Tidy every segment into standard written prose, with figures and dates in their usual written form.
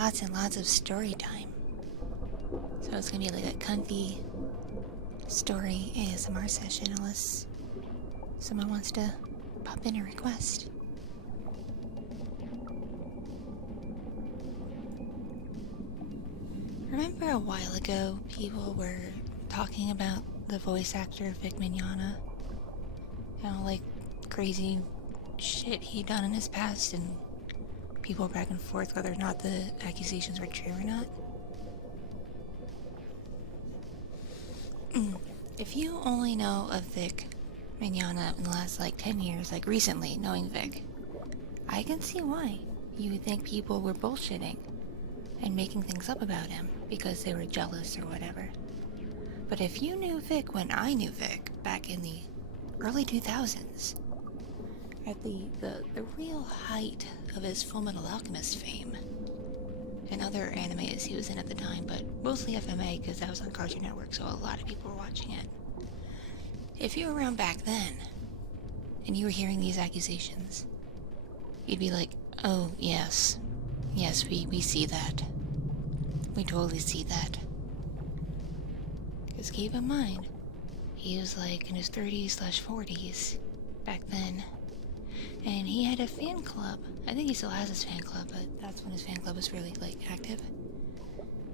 lots and lots of story time. So it's gonna be like a comfy story ASMR session unless someone wants to pop in a request. Remember a while ago, people were talking about the voice actor Vic Mignogna? You know, like crazy shit he'd done in his past, and people were back and forth whether or not the accusations were true or not. If you only know of Vic Mignogna in the last like 10 years, like recently knowing Vic, I can see why you would think people were bullshitting and making things up about him because they were jealous or whatever. But if you knew Vic when I knew Vic back in the early 2000s, at the real height of his Fullmetal Alchemist fame, and other animes he was in at the time, but mostly FMA because that was on Cartoon Network, so a lot of people were watching it. If you were around back then, and you were hearing these accusations, you'd be like, oh yes, we see that. We totally see that. Because keep in mind, he was like in his 30s/40s back then. And he had a fan club. I think he still has his fan club, but that's when his fan club was really, like, active.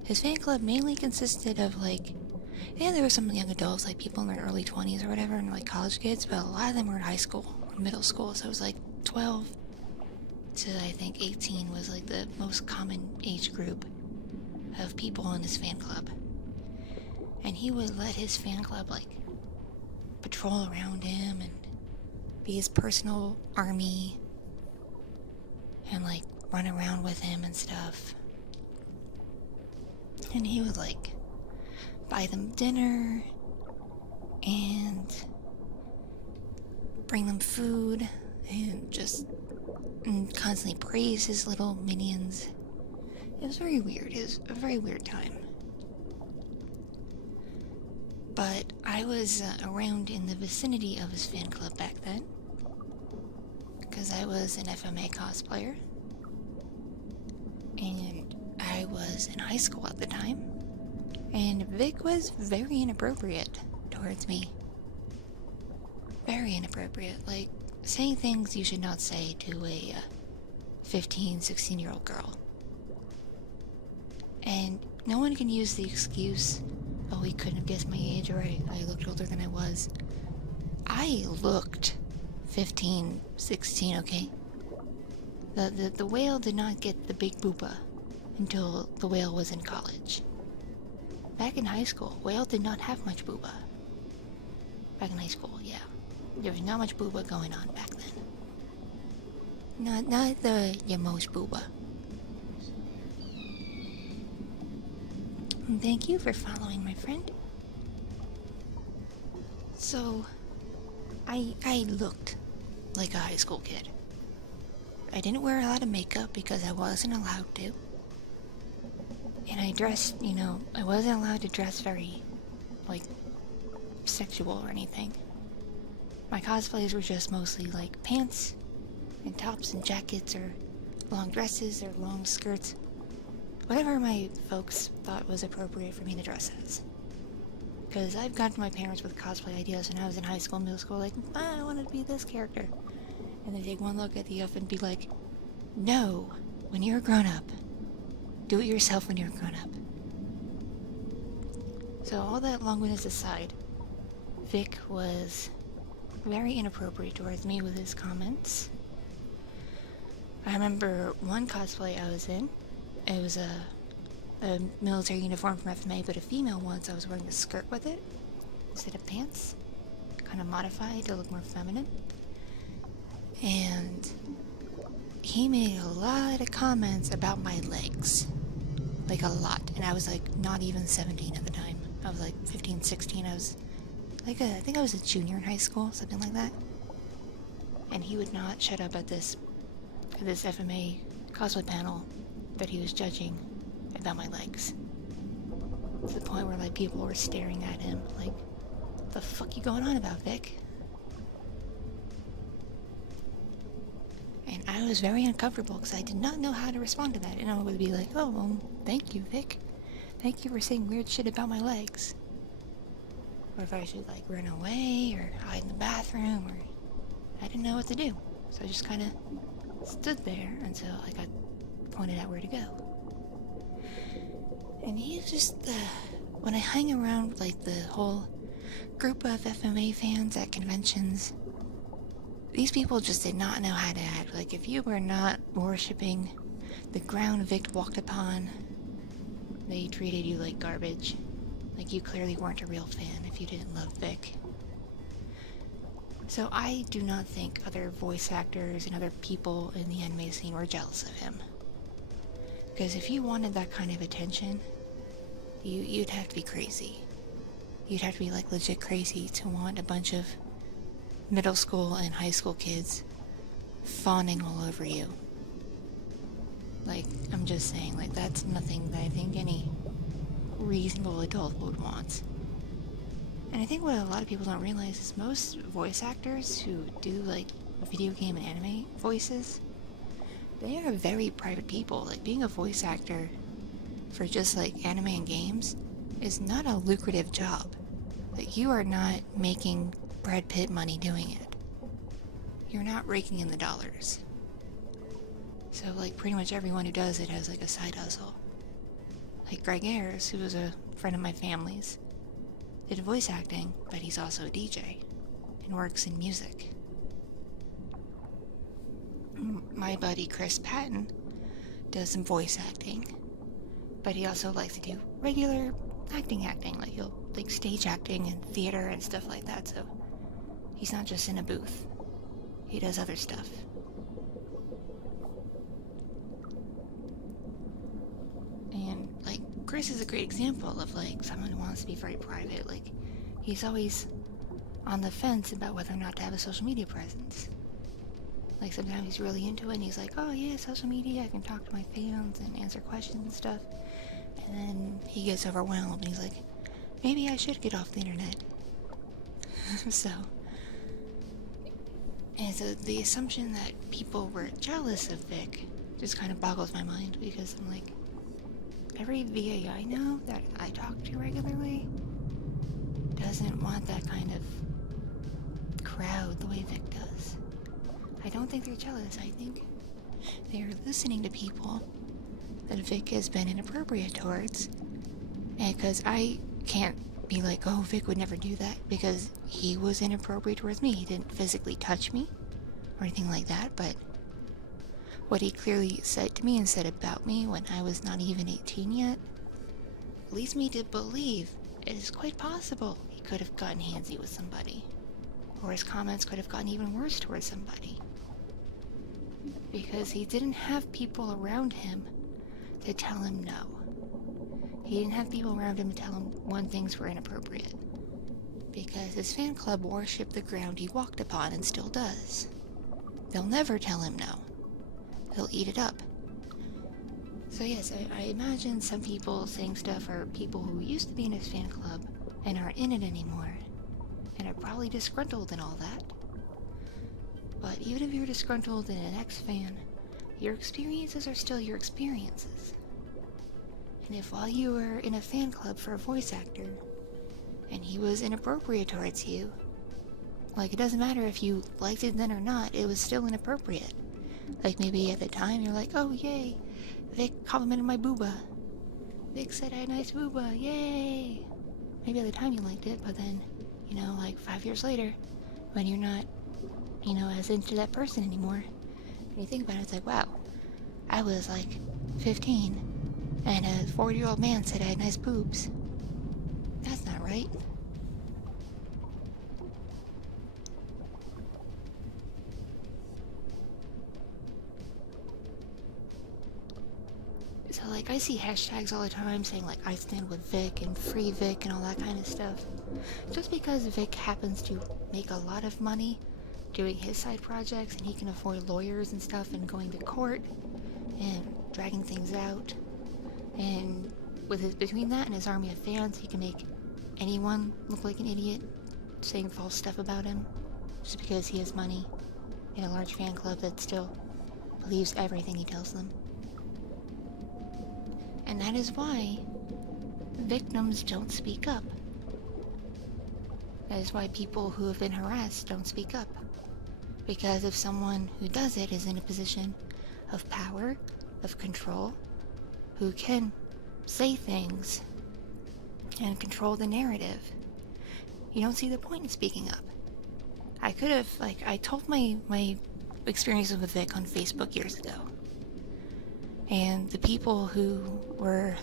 His fan club mainly consisted of, like, yeah, there were some young adults, like people in their early 20s or whatever, and like college kids, but a lot of them were in high school or middle school, so it was like 12 to, I think, 18 was like the most common age group of people in his fan club. And he would let his fan club, like, patrol around him and be his personal army and like run around with him and stuff. And he would like buy them dinner and bring them food and just constantly praise his little minions. It was very weird. It was a very weird time. But I was around in the vicinity of his fan club back then, because I was an FMA cosplayer, and I was in high school at the time, and Vic was very inappropriate towards me. Very inappropriate, like saying things you should not say to a 15, 16-year-old girl. And no one can use the excuse, oh, he couldn't have guessed my age, or I looked older than I was. I looked 15, 16, okay? The whale did not get the big booba until the whale was in college. Back in high school, whale did not have much booba. Back in high school, yeah. There was not much booba going on back then. Not the most booba. And thank you for following, my friend. So, I looked like a high school kid. I didn't wear a lot of makeup because I wasn't allowed to. And I dressed, I wasn't allowed to dress very, like, sexual or anything. My cosplays were just mostly like pants and tops and jackets or long dresses or long skirts. Whatever my folks thought was appropriate for me to dress as. Because I've gone to my parents with cosplay ideas when I was in high school, middle school, like, I want to be this character. And they take one look at the UF and be like, no, when you're a grown-up. Do it yourself when you're a grown-up. So all that long-windedness aside, Vic was very inappropriate towards me with his comments. I remember one cosplay I was in. It was a military uniform from FMA, but a female one, so I was wearing a skirt with it instead of pants. Kind of modified to look more feminine. And he made a lot of comments about my legs. Like a lot. And I was like not even 17 at the time. I was like 15, 16. I was like I think I was a junior in high school, something like that. And he would not shut up at this FMA cosplay panel that he was judging about my legs. To the point where like people were staring at him like, the fuck you going on about, Vic? And I was very uncomfortable because I did not know how to respond to that. And I would be like, oh, well, thank you, Vic. Thank you for saying weird shit about my legs. Or if I should, like, run away or hide in the bathroom, or I didn't know what to do. So I just kind of stood there until I got pointed out where to go. And he's just, when I hang around, like, the whole group of FMA fans at conventions, these people just did not know how to act. Like, if you were not worshipping the ground Vic walked upon, they treated you like garbage. Like, you clearly weren't a real fan if you didn't love Vic. So I do not think other voice actors and other people in the anime scene were jealous of him. Because if you wanted that kind of attention, you'd have to be crazy. You'd have to be, like, legit crazy to want a bunch of middle school and high school kids fawning all over you. Like, I'm just saying, like, that's nothing that I think any reasonable adult would want. And I think what a lot of people don't realize is most voice actors who do, like, video game and anime voices, they are very private people. Like, being a voice actor for just, like, anime and games is not a lucrative job. Like, you are not making Brad Pitt money doing it. You're not raking in the dollars. So, like, pretty much everyone who does it has, like, a side hustle. Like Greg Ayers, who was a friend of my family's, did voice acting, but he's also a DJ and works in music. My buddy Chris Patton does some voice acting, but he also likes to do regular acting, like he'll like stage acting and theater and stuff like that, so he's not just in a booth. He does other stuff. And like Chris is a great example of like someone who wants to be very private. Like he's always on the fence about whether or not to have a social media presence. Like sometimes he's really into it and he's like, oh yeah, social media, I can talk to my fans and answer questions and stuff. And then he gets overwhelmed and he's like, maybe I should get off the internet. So the assumption that people were jealous of Vic just kind of boggles my mind, because I'm like, every VA I know that I talk to regularly doesn't want that kind of crowd the way Vic does. I don't think they're jealous. I think they're listening to people that Vic has been inappropriate towards. And because I can't be like, oh, Vic would never do that, because he was inappropriate towards me. He didn't physically touch me or anything like that, but what he clearly said to me and said about me when I was not even 18 yet leads me to believe it is quite possible he could have gotten handsy with somebody, or his comments could have gotten even worse towards somebody, because he didn't have people around him to tell him no. He didn't have people around him to tell him when things were inappropriate, because his fan club worshipped the ground he walked upon and still does. They'll never tell him no. They'll eat it up. So yes, I imagine some people saying stuff are people who used to be in his fan club and aren't in it anymore, and are probably disgruntled and all that. But even if you're disgruntled and an ex-fan, your experiences are still your experiences. And if while you were in a fan club for a voice actor, and he was inappropriate towards you, like, it doesn't matter if you liked it then or not, it was still inappropriate. Like, maybe at the time you're like, oh yay, Vic complimented my booba. Vic said I had a nice booba, yay! Maybe at the time you liked it, but then, you know, like 5 years later, when you're not, you know, as into that person anymore, and you think about it, it's like, wow, I was like 15, and a 40-year-old man said I had nice boobs. That's not right. So, like, I see hashtags all the time saying, like, I stand with Vic and free Vic and all that kind of stuff. Just because Vic happens to make a lot of money doing his side projects, and he can afford lawyers and stuff and going to court and dragging things out. And between that and his army of fans, he can make anyone look like an idiot saying false stuff about him just because he has money in a large fan club that still believes everything he tells them. And that is why victims don't speak up. That is why people who have been harassed don't speak up. Because if someone who does it is in a position of power, of control, who can say things and control the narrative, you don't see the point in speaking up. I could have, I told my experiences with Vic on Facebook years ago. And the people who were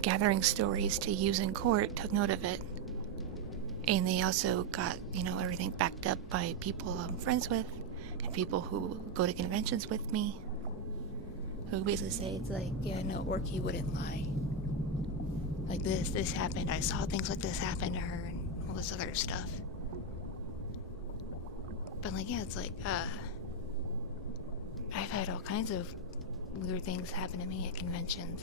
gathering stories to use in court took note of it. And they also got, everything backed up by people I'm friends with and people who go to conventions with me. Who basically say it's like, yeah, no, Orki wouldn't lie. Like this happened. I saw things like this happen to her and all this other stuff. But it's like, I've had all kinds of weird things happen to me at conventions.